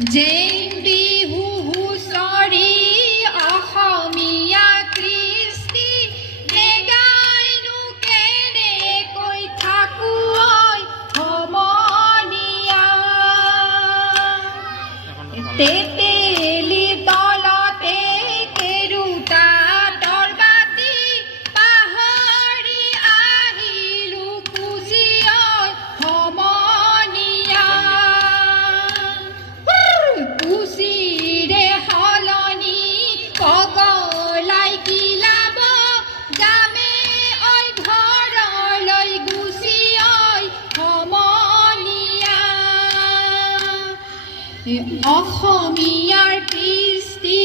জেং বিহু হুঁচৰি অসমীয়া কৃষ্টি নেগাইনো কেনেকৈ থাকো ঐ সমনীয়া তেতেলি তলতে কেৰুতা তৰবাতি পাহৰি আহিলো খুজি ঐ সমনীয়া কুচিৰে সলনি পগলাই কিলাব যামে ঐ ঘৰলৈ গুচি ঐ সমনীয়া অসমীয়াৰ কৃষ্টি